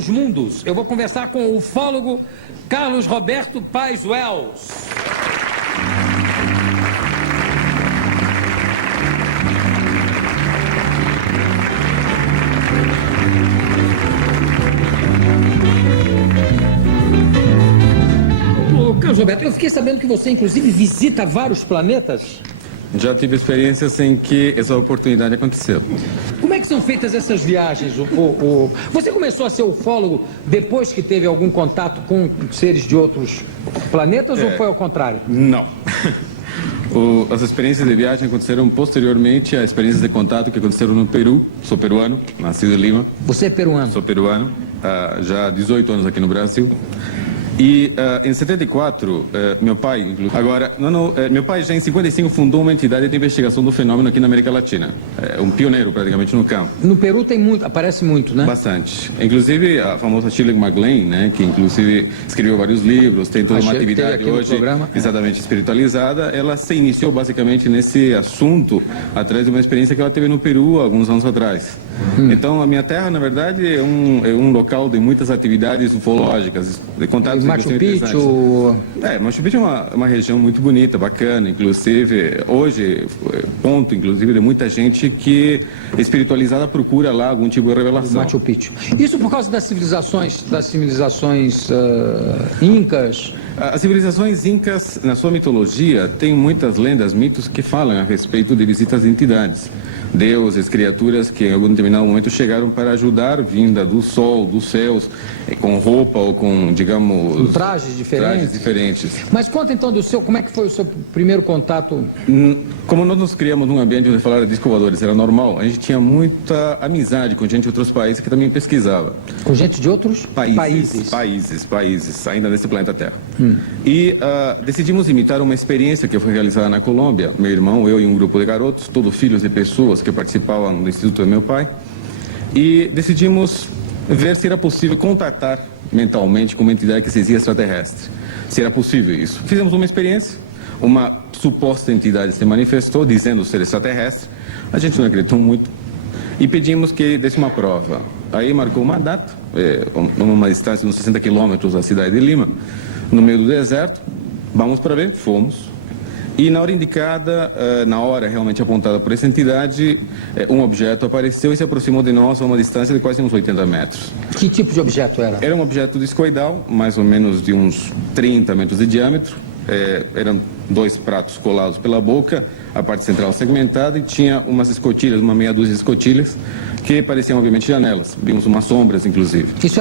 dos mundos. Eu vou conversar com o ufólogo Carlos Roberto Paes Wells. Carlos Roberto, eu fiquei sabendo que você, inclusive, visita vários planetas. Já tive experiências em que essa oportunidade aconteceu. Como é que são feitas essas viagens? Você começou a ser ufólogo depois que teve algum contato com seres de outros planetas ou foi ao contrário? Não. As experiências de viagem aconteceram posteriormente a experiências de contato que aconteceram no Peru. Sou peruano, nascido em Lima. Você é peruano? Sou peruano, já há 18 anos aqui no Brasil. E em 74, meu pai, meu pai já em 55 fundou uma entidade de investigação do fenômeno aqui na América Latina. Um pioneiro praticamente no campo. No Peru tem muito, aparece muito, né? Bastante. Inclusive a famosa Shirley MacLaine, né, que inclusive escreveu vários livros, tem toda uma atividade hoje exatamente espiritualizada. Ela se iniciou basicamente nesse assunto através de uma experiência que ela teve no Peru alguns anos atrás. Então a minha terra, na verdade, é um local de muitas atividades ufológicas, de contatos. Machu Picchu... Machu Picchu é uma região muito bonita, bacana, inclusive, hoje, ponto, inclusive, de muita gente que espiritualizada procura lá algum tipo de revelação. Machu Picchu. Isso por causa das civilizações incas? As civilizações incas, na sua mitologia, tem muitas lendas, mitos que falam a respeito de visitas de entidades. Deuses, criaturas que em algum determinado momento chegaram para ajudar, vinda do sol, dos céus, com roupa ou com, digamos... Trajes diferentes. Mas conta então como é que foi o seu primeiro contato? Como nós nos criamos num ambiente onde falar de disco voadores era normal, a gente tinha muita amizade com gente de outros países que também pesquisava. Com gente de outros países, ainda nesse planeta Terra. E decidimos imitar uma experiência que foi realizada na Colômbia. Meu irmão, eu e um grupo de garotos, todos filhos de pessoas que participavam do Instituto do meu pai, e decidimos ver se era possível contatar mentalmente com uma entidade que se dizia extraterrestre. Se era possível isso. Fizemos uma experiência, uma suposta entidade se manifestou dizendo ser extraterrestre, a gente não acreditou muito e pedimos que desse uma prova. Aí marcou uma data, numa distância de uns 60 quilômetros da cidade de Lima, no meio do deserto. Vamos para ver, fomos. E na hora indicada, na hora realmente apontada por essa entidade, um objeto apareceu e se aproximou de nós a uma distância de quase uns 80 metros. Que tipo de objeto era? Era um objeto discoidal, mais ou menos de uns 30 metros de diâmetro. Eram 2 pratos colados pela boca, a parte central segmentada, e tinha umas escotilhas, uma meia dúzia de escotilhas, que pareciam obviamente janelas. Vimos umas sombras, inclusive. Isso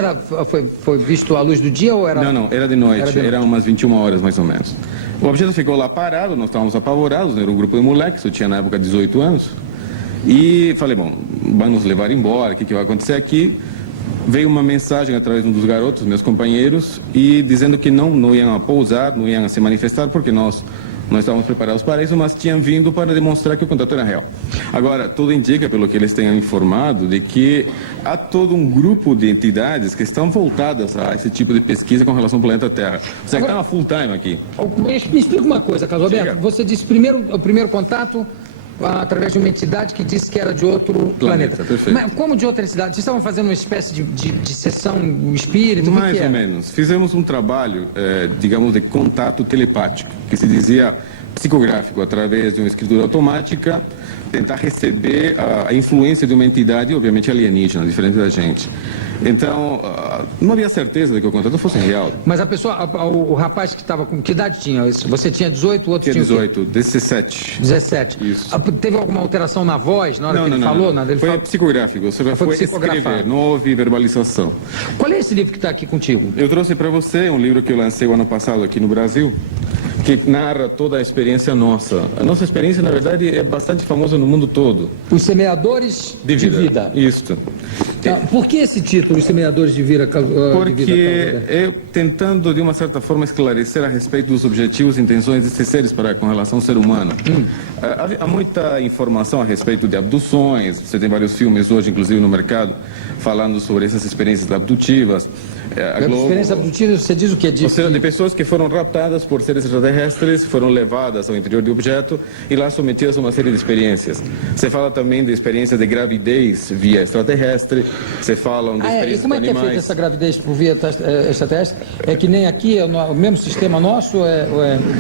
foi visto à luz do dia ou era... Não, era de noite. Era umas 21 horas, mais ou menos. O objeto ficou lá parado, nós estávamos apavorados, era um grupo de moleques, eu tinha na época 18 anos. E falei, bom, vai nos levar embora, o que vai acontecer aqui? Veio uma mensagem através de um dos garotos, meus companheiros, e dizendo que não iam pousar, não iam se manifestar, porque nós estávamos preparados para isso, mas tinham vindo para demonstrar que o contato era real. Agora, tudo indica, pelo que eles tenham informado, de que há todo um grupo de entidades que estão voltadas a esse tipo de pesquisa com relação ao planeta Terra. Você está uma full time aqui. Me explica uma coisa, Carlos Roberto. Você disse o primeiro contato através de uma entidade que disse que era de outro planeta. Perfeito. Mas como de outra entidade? Vocês estavam fazendo uma espécie de sessão espírita? Mais ou menos. Fizemos um trabalho, digamos, de contato telepático, que se dizia psicográfico, através de uma escritura automática, tentar receber a influência de uma entidade, obviamente alienígena, diferente da gente. Então, não havia certeza de que o contato fosse real. Mas a pessoa, o rapaz que estava com... Que idade tinha? Você tinha 18, o outro tinha 18, 17. 17. Isso. Teve alguma alteração na voz, na hora que ele falou? Não. Foi psicográfico, ou seja, foi escrever, não houve verbalização. Qual é esse livro que está aqui contigo? Eu trouxe para você um livro que eu lancei o ano passado aqui no Brasil, que narra toda a experiência nossa. A nossa experiência, na verdade, é bastante famosa no mundo todo. Os Semeadores de Vida. Isso. Por que esse título, Os Semeadores de Vida? Porque eu tentando, de uma certa forma, esclarecer a respeito dos objetivos e intenções desses seres com relação ao ser humano. Há muita informação a respeito de abduções, você tem vários filmes hoje, inclusive no mercado, falando sobre essas experiências abdutivas. A Globo, experiência abdutiva, você diz o quê? ou seja, de pessoas que foram raptadas por seres extraterrestres, foram levadas ao interior do objeto e lá submetidas a uma série de experiências. Você fala também de experiências de gravidez via extraterrestre, você fala de e experiências como é com que é feita animais. essa gravidez por via extraterrestre? É que nem aqui, é o mesmo sistema nosso?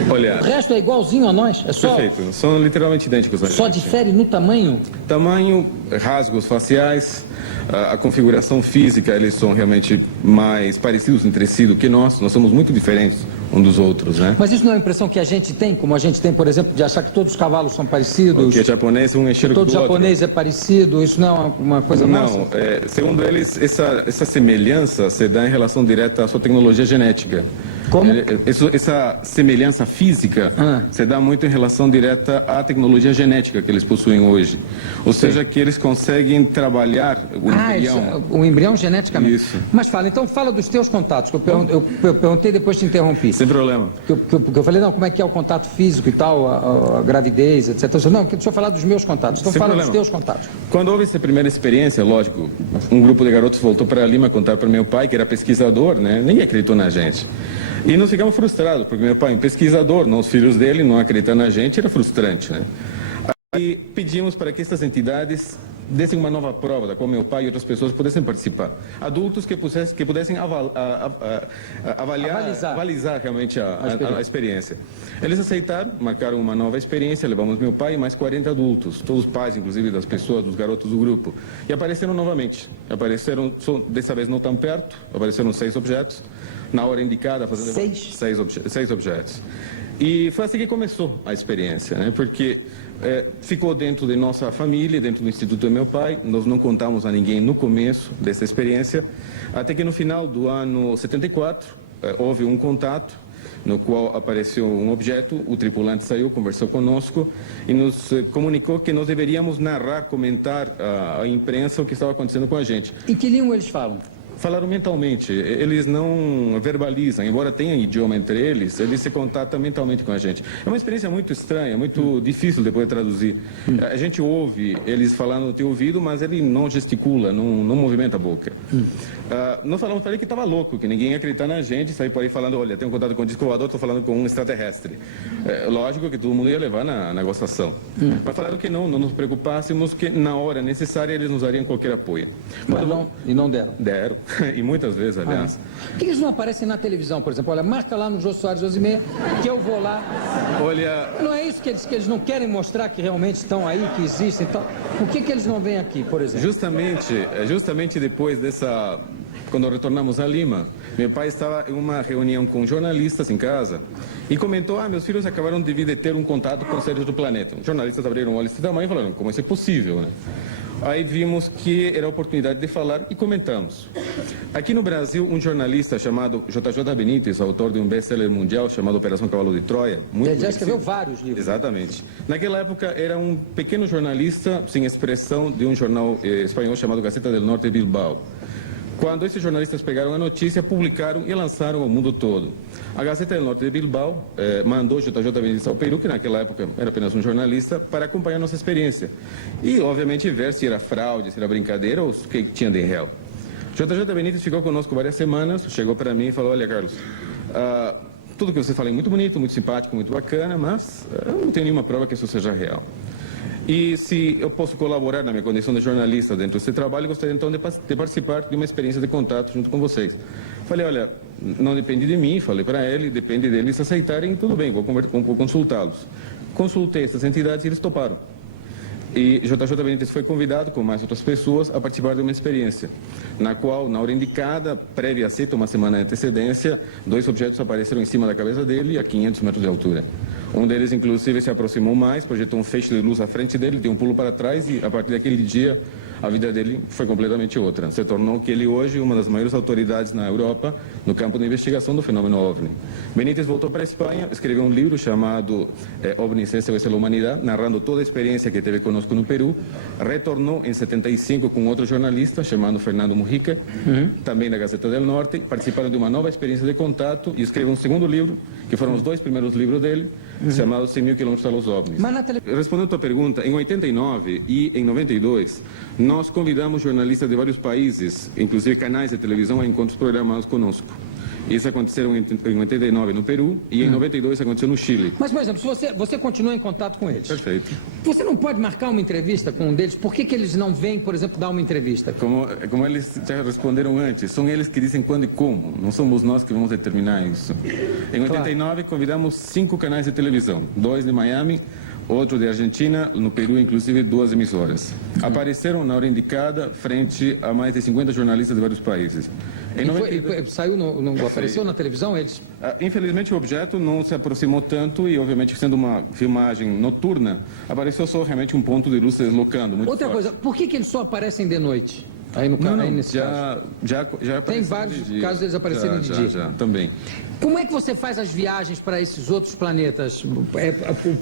Olha, o resto é igualzinho a nós? É só, perfeito, são literalmente idênticos. só difere no tamanho? Tamanho, rasgos faciais, a configuração física, eles são realmente mais parecidos entre si do que nós somos muito diferentes um dos outros, né? Mas isso não é uma impressão que a gente tem, como a gente tem, por exemplo, de achar que todos os cavalos são parecidos? Porque japonês um é cheiro Todo do outro. japonês é parecido, isso não é uma coisa nossa? Não, segundo eles, essa semelhança se dá em relação direta à sua tecnologia genética. Como? Essa semelhança física se dá muito em relação direta à tecnologia genética que eles possuem hoje. Ou seja, que eles conseguem trabalhar o embrião. O embrião geneticamente. Isso. Mas fala dos teus contatos, que eu perguntei e depois te interrompi. Sem problema. Porque eu falei, não, como é que é o contato físico e tal, a gravidez, etc. Eu disse, não, deixa eu falar dos meus contatos. Então Sem fala problema. dos teus contatos. Quando houve essa primeira experiência, lógico, um grupo de garotos voltou para Lima contar para meu pai, que era pesquisador, né? Ninguém acreditou na gente. E nós ficamos frustrados, porque meu pai é um pesquisador, não os filhos dele, não acreditar na gente, era frustrante, né? Aí pedimos para que essas entidades dessem uma nova prova, da qual meu pai e outras pessoas pudessem participar. Adultos que pudessem avalizar realmente a experiência. Eles aceitaram, marcaram uma nova experiência, levamos meu pai e mais 40 adultos, todos os pais, inclusive, das pessoas, dos garotos do grupo. E apareceram novamente. Apareceram, dessa vez não tão perto, apareceram 6 objetos, na hora indicada, fazendo 6 objetos. E foi assim que começou a experiência, né? Porque ficou dentro de nossa família, dentro do Instituto do meu pai. Nós não contamos a ninguém no começo dessa experiência, até que no final do ano 74 houve um contato no qual apareceu um objeto, o tripulante saiu, conversou conosco e nos comunicou que nós deveríamos narrar, comentar à imprensa o que estava acontecendo com a gente. Em que língua eles falam? Falaram mentalmente, eles não verbalizam, embora tenha idioma entre eles, eles se contatam mentalmente com a gente. É uma experiência muito estranha, muito difícil depois de traduzir. A gente ouve eles falando no teu ouvido, mas ele não gesticula, não movimenta a boca. Nós falamos para ele que estava louco, que ninguém ia acreditar na gente, sair por aí falando, olha, tenho contato com um disco voador, estou falando com um extraterrestre. Lógico que todo mundo ia levar na gostação. Mas falaram que não nos preocupássemos, que na hora necessária eles nos dariam qualquer apoio. E não deram? Deram. E muitas vezes, aliás. Por que eles não aparecem na televisão, por exemplo? Olha, marca lá no Jô Soares 12h30 que eu vou lá. Olha, Não é isso que eles não querem mostrar que realmente estão aí, que existem e tal? Por que eles não vêm aqui, por exemplo? justamente depois dessa... Quando retornamos a Lima, meu pai estava em uma reunião com jornalistas em casa e comentou, meus filhos acabaram de ter um contato com seres do planeta. Os jornalistas abriram olhos de tamanho e falaram, como isso é possível, né? Aí vimos que era a oportunidade de falar e comentamos. Aqui no Brasil, um jornalista chamado JJ Benítez, autor de um best-seller mundial chamado Operação Cavalo de Troia. Muito Ele já escreveu conhecido. vários livros. Exatamente. Naquela época, era um pequeno jornalista sem expressão de um jornal espanhol chamado Gaceta del Norte de Bilbao. Quando esses jornalistas pegaram a notícia, publicaram e lançaram ao mundo todo. A Gaceta del Norte de Bilbao mandou JJ Benítez ao Peru, que naquela época era apenas um jornalista, para acompanhar nossa experiência. E, obviamente, ver se era fraude, se era brincadeira ou o que tinha de real. JJ Benítez ficou conosco várias semanas, chegou para mim e falou, olha, Carlos, tudo que você fala é muito bonito, muito simpático, muito bacana, mas eu não tenho nenhuma prova que isso seja real. E se eu posso colaborar na minha condição de jornalista dentro desse trabalho, gostaria então de participar de uma experiência de contato junto com vocês. Falei, olha, não depende de mim, falei para ele, depende deles aceitarem, tudo bem, vou consultá-los. Consultei essas entidades e eles toparam. E JJ Benítez foi convidado, com mais outras pessoas, a participar de uma experiência, na qual, na hora indicada, prévia aceita, uma semana de antecedência, 2 objetos apareceram em cima da cabeça dele, a 500 metros de altura. Um deles, inclusive, se aproximou mais, projetou um feixe de luz à frente dele, deu um pulo para trás e, a partir daquele dia, a vida dele foi completamente outra. Se tornou que ele hoje uma das maiores autoridades na Europa no campo de investigação do fenômeno OVNI. Benítez voltou para a Espanha, escreveu um livro chamado OVNI, Ciencia versus la Humanidad, narrando toda a experiência que teve conosco no Peru. Retornou em 75 com outro jornalista chamado Fernando Mujica, também da Gaceta del Norte. Participaram de uma nova experiência de contato e escreveu um segundo livro, que foram os 2 primeiros livros dele, chamado 100 mil quilômetros para os OVNIs. Mas na Respondendo a tua pergunta, em 89 e em 92, nós convidamos jornalistas de vários países, inclusive canais de televisão, a encontros programados conosco. Isso aconteceu em 89 no Peru e em 92 aconteceu no Chile. Mas, por exemplo, se você continua em contato com eles, Perfeito. você não pode marcar uma entrevista com um deles? Por que eles não vêm, por exemplo, dar uma entrevista? Como eles já responderam antes, são eles que dizem quando e como, não somos nós que vamos determinar isso. Em 89 convidamos 5 canais de televisão, 2 de Miami, outro de Argentina, no Peru inclusive 2 emissoras. Apareceram na hora indicada frente a mais de 50 jornalistas de vários países. Em 92, Saiu apareceu na televisão eles? Infelizmente o objeto não se aproximou tanto e obviamente sendo uma filmagem noturna, apareceu só realmente um ponto de luz se deslocando. Muito Outra forte. coisa, por que eles só aparecem de noite? Aí no Não, aí nesse caso. já Tem apareceram vários de dia. casos deles aparecerem de dia. Já, também. Como é que você faz as viagens para esses outros planetas?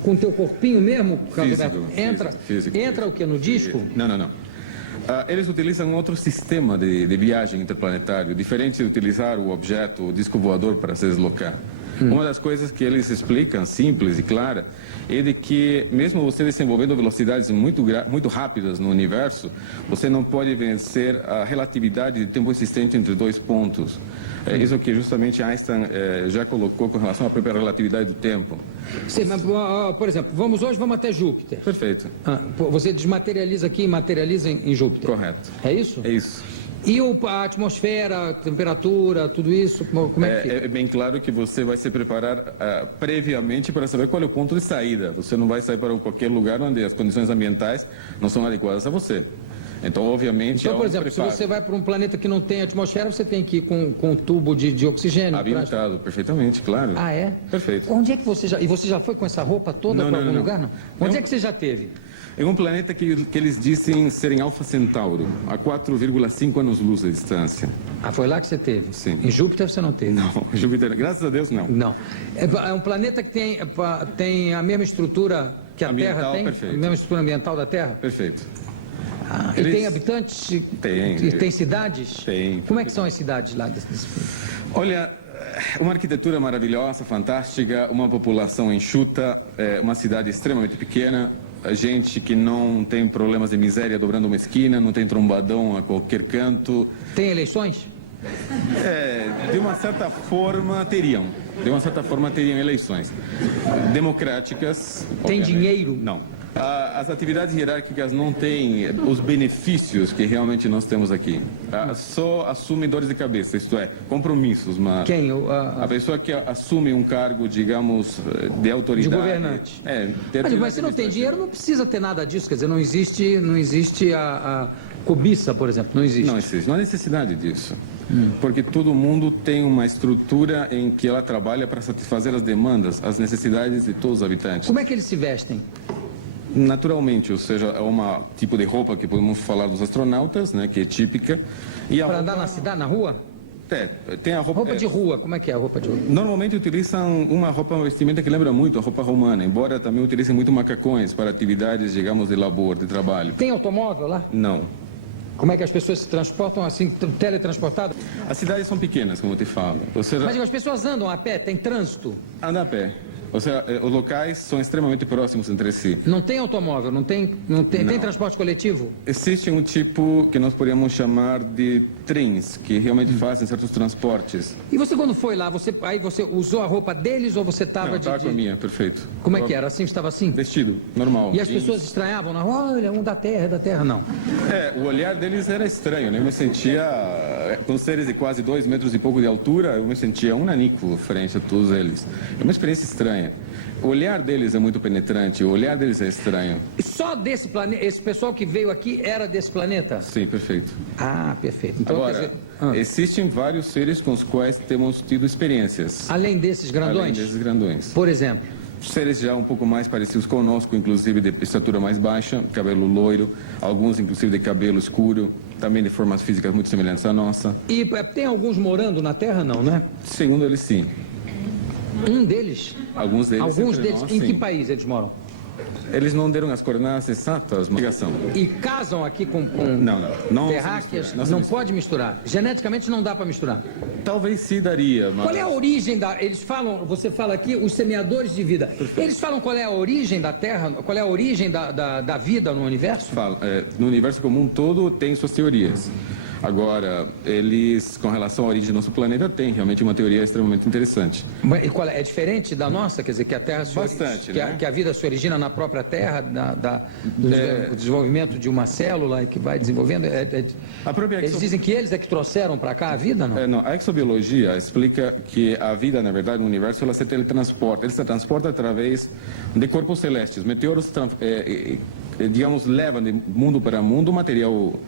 Com o teu corpinho mesmo, Carlos Alberto? Físico. Entra o que? No disco? Não. Eles utilizam outro sistema de viagem interplanetário, diferente de utilizar o objeto, o disco voador para se deslocar. Uma das coisas que eles explicam, simples e clara, é de que mesmo você desenvolvendo velocidades muito rápidas no universo, você não pode vencer a relatividade de tempo existente entre 2 pontos. É isso que justamente Einstein já colocou com relação à própria relatividade do tempo. Sim, mas, por exemplo, vamos até Júpiter. Perfeito. Você desmaterializa aqui e materializa em Júpiter. Correto. É isso? É isso. E a atmosfera, a temperatura, tudo isso, como é que fica? É bem claro que você vai se preparar previamente para saber qual é o ponto de saída. Você não vai sair para qualquer lugar onde as condições ambientais não são adequadas a você. Então, obviamente, Então, por exemplo, se você vai para um planeta que não tem atmosfera, você tem que ir com um tubo de oxigênio. Habilitado, perfeitamente, claro. Ah, é? Perfeito. Onde é que você já... E você já foi com essa roupa toda para algum lugar, não? Onde é que você já teve? É um planeta que eles dizem serem Alfa Centauro, a 4,5 anos-luz de distância. Ah, foi lá que você teve? Sim. Em Júpiter você não teve? Não, Júpiter, graças a Deus, não. Não. É um planeta que tem a mesma estrutura que a Ambiental, Terra tem? perfeito. A mesma estrutura ambiental da Terra? Perfeito. E tem habitantes? Tem. E tem cidades? Tem. Como é que são as cidades lá desse... Olha, uma arquitetura maravilhosa, fantástica, uma população enxuta, uma cidade extremamente pequena, gente que não tem problemas de miséria dobrando uma esquina, não tem trombadão a qualquer canto. Tem eleições? De uma certa forma teriam. De uma certa forma teriam eleições democráticas. Tem obviamente. dinheiro? Não. As atividades hierárquicas não têm os benefícios que realmente nós temos aqui. Só assumem dores de cabeça, isto é, compromissos. Mas Quem? a pessoa que assume um cargo, digamos, de autoridade... De governante. Mas se não tem dinheiro, não precisa ter nada disso. Quer dizer, não existe a cobiça, por exemplo. Não existe. Não existe. Não há necessidade disso. Porque todo mundo tem uma estrutura em que ela trabalha para satisfazer as demandas, as necessidades de todos os habitantes. Como é que eles se vestem? Naturalmente, ou seja, é um tipo de roupa que podemos falar dos astronautas, né, que é típica. Para andar na cidade, na rua? Tem a roupa... Roupa de rua, como é que é a roupa de rua? Normalmente utilizam uma vestimenta que lembra muito a roupa romana, embora também utilizem muito macacões para atividades, digamos, de labor, de trabalho. Tem automóvel lá? Não. Como é que as pessoas se transportam assim, teletransportadas? As cidades são pequenas, como eu te falo. Ou seja, Mas as pessoas andam a pé, tem trânsito? anda a pé. Ou seja, os locais são extremamente próximos entre si. Não tem automóvel, tem transporte coletivo? Existe um tipo que nós poderíamos chamar de trens, que realmente fazem certos transportes. E você quando foi lá, você usou a roupa deles ou você estava Não, estava com a minha, perfeito. Como é que era? Assim, estava assim? Vestido, normal. E as pessoas estranhavam na rua? Olha, um da terra, não. O olhar deles era estranho, né? Eu me sentia, com seres de quase 2 metros e pouco de altura, eu me sentia um nanico frente a todos eles. É uma experiência estranha. O olhar deles é muito penetrante, o olhar deles é estranho. E só desse planeta, esse pessoal que veio aqui era desse planeta? Sim, perfeito. Ah, perfeito. Então, agora, existem vários seres com os quais temos tido experiências. Além desses grandões? Além desses grandões. Por exemplo? Seres já um pouco mais parecidos conosco, inclusive de estatura mais baixa, cabelo loiro, alguns inclusive de cabelo escuro, também de formas físicas muito semelhantes à nossa. E tem alguns morando na Terra, não, né? Segundo eles, sim. Um deles? Alguns deles. Alguns deles. Nós, em sim. que país eles moram? Eles não deram as coordenadas exatas, mas ligação. E casam aqui com Não terráqueas? se mistura, Não pode misturar. Geneticamente não dá para misturar. Talvez se daria, mas... Qual é a origem da... Eles falam, você fala aqui, os semeadores de vida. Eles falam qual é a origem da Terra, qual é a origem da vida no universo? No universo como um todo tem suas teorias. Agora, eles, com relação à origem do nosso planeta, têm realmente uma teoria extremamente interessante. E qual é? É diferente da nossa? Quer dizer, que a Terra Bastante, né? que a vida se origina na própria Terra, do desenvolvimento de uma célula e que vai desenvolvendo? Eles dizem que eles é que trouxeram para cá a vida, não? Não, a exobiologia explica que a vida, na verdade, no universo, ela se teletransporta. Ela se transporta através de corpos celestes. Meteoros, digamos, levam de mundo para mundo material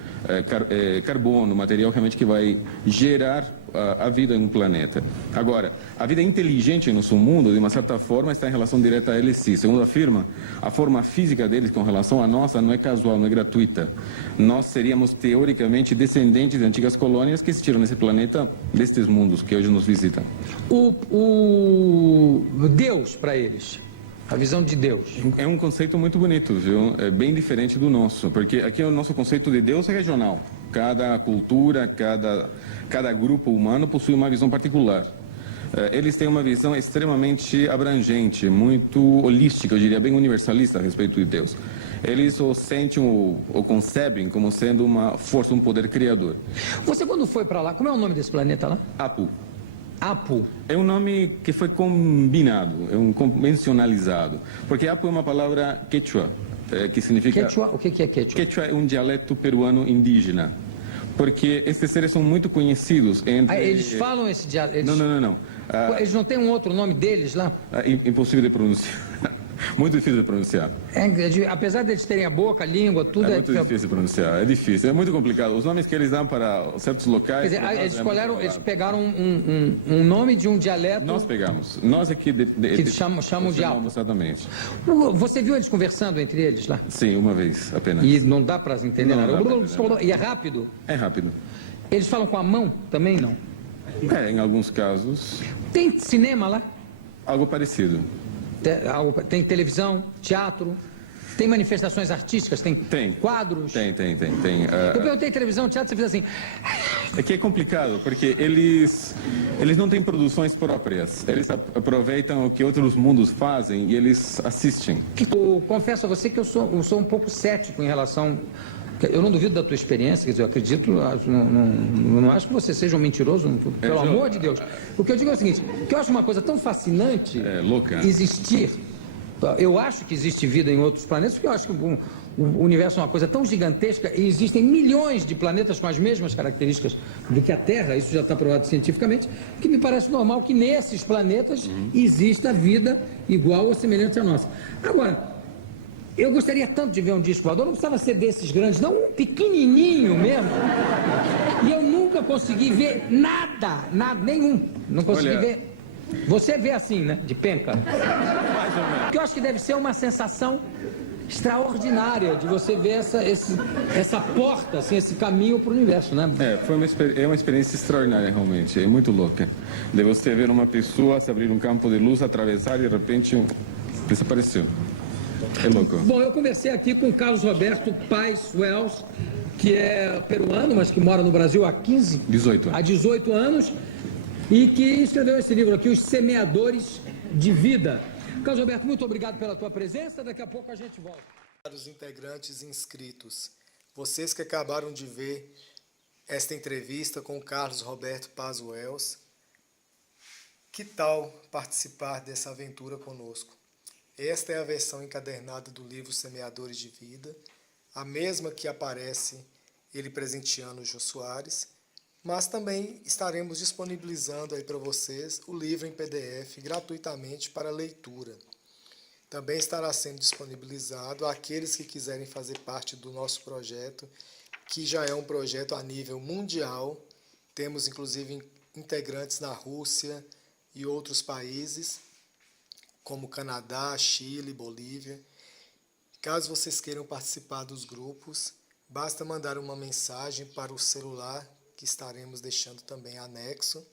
carbono, material realmente que vai gerar a vida em um planeta. Agora, a vida inteligente em nosso mundo, de uma certa forma, está em relação direta a eles sim. Segundo afirma, a forma física deles com relação à nossa não é casual, não é gratuita. Nós seríamos, teoricamente, descendentes de antigas colônias que existiram nesse planeta, destes mundos que hoje nos visitam. O Deus para eles... A visão de Deus. É um conceito muito bonito, viu? É bem diferente do nosso, porque aqui o nosso conceito de Deus é regional. Cada cultura, cada grupo humano possui uma visão particular. Eles têm uma visão extremamente abrangente, muito holística, eu diria, bem universalista a respeito de Deus. Eles o sentem ou concebem como sendo uma força, um poder criador. Você quando foi para lá, como é o nome desse planeta lá? Apu. Apu. É um nome que foi combinado, é um convencionalizado. Porque Apu é uma palavra quechua, que significa... Quechua? O que é quechua? Quechua é um dialeto peruano indígena. Porque esses seres são muito conhecidos entre... Eles falam esse dialeto? Não. Eles não têm um outro nome deles lá? Impossível de pronunciar. Muito difícil de pronunciar. Apesar de eles terem a boca, a língua, tudo é muito difícil de pronunciar. É difícil, é muito complicado. Os nomes que eles dão para certos locais... Quer dizer, eles pegaram um nome de um dialeto... Nós pegamos. Nós aqui... que chamam de Apu. Exatamente. Você viu eles conversando entre eles lá? Sim, uma vez apenas. E não dá para entender nada? E é rápido? É rápido. Eles falam com a mão também, não? Em alguns casos. Tem cinema lá? Algo parecido. Tem televisão, teatro, tem manifestações artísticas, tem quadros? Tem. Eu perguntei televisão, teatro, você fez assim... É que é complicado, porque eles não têm produções próprias. Eles aproveitam o que outros mundos fazem e eles assistem. Eu confesso a você que eu sou um pouco cético em relação... Eu não duvido da tua experiência, quer dizer, eu acredito, não acho que você seja um mentiroso, pelo amor de Deus. O que eu digo é o seguinte, que eu acho uma coisa tão fascinante louca. Existir. Eu acho que existe vida em outros planetas, porque eu acho que o universo é uma coisa tão gigantesca e existem milhões de planetas com as mesmas características do que a Terra, isso já está provado cientificamente, que me parece normal que nesses planetas exista vida igual ou semelhante à nossa. Agora, eu gostaria tanto de ver um disco voador, não precisava ser desses grandes, não, um pequenininho mesmo. E eu nunca consegui ver nada, nenhum. Não consegui ver. Você vê assim, né? De penca. Mais ou menos. Porque eu acho que deve ser uma sensação extraordinária de você ver essa porta, assim, esse caminho para o universo, né? É uma experiência extraordinária, realmente. É muito louca. De você ver uma pessoa se abrir um campo de luz, atravessar e de repente desapareceu. É louco. Bom, eu conversei aqui com o Carlos Roberto Paes Wells, que é peruano, mas que mora no Brasil há 18 anos. Há 18 anos, e que escreveu esse livro aqui, Os Semeadores de Vida. Carlos Roberto, muito obrigado pela tua presença, daqui a pouco a gente volta. Os integrantes inscritos, vocês que acabaram de ver esta entrevista com o Carlos Roberto Paes Wells, que tal participar dessa aventura conosco? Esta é a versão encadernada do livro Semeadores de Vida, a mesma que aparece ele presenteando o Jô Soares, mas também estaremos disponibilizando aí para vocês o livro em PDF gratuitamente para leitura. Também estará sendo disponibilizado àqueles que quiserem fazer parte do nosso projeto, que já é um projeto a nível mundial. Temos inclusive integrantes na Rússia e outros países, como Canadá, Chile, Bolívia. Caso vocês queiram participar dos grupos, basta mandar uma mensagem para o celular, que estaremos deixando também anexo,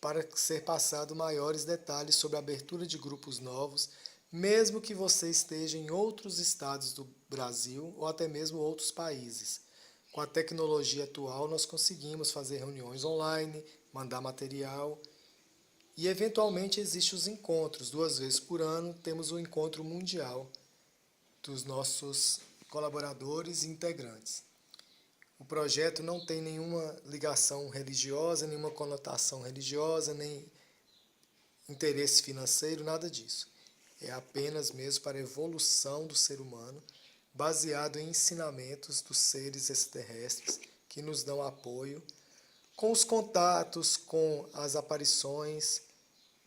para ser passado maiores detalhes sobre a abertura de grupos novos, mesmo que você esteja em outros estados do Brasil ou até mesmo outros países. Com a tecnologia atual, nós conseguimos fazer reuniões online, mandar material e, eventualmente, existem os encontros. 2 vezes por ano, temos o encontro mundial dos nossos colaboradores e integrantes. O projeto não tem nenhuma ligação religiosa, nenhuma conotação religiosa, nem interesse financeiro, nada disso. É apenas mesmo para a evolução do ser humano, baseado em ensinamentos dos seres extraterrestres que nos dão apoio, com os contatos, com as aparições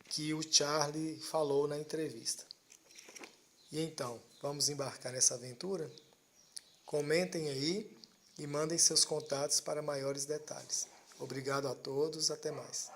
que o Charlie falou na entrevista. E então, vamos embarcar nessa aventura? Comentem aí e mandem seus contatos para maiores detalhes. Obrigado a todos, até mais.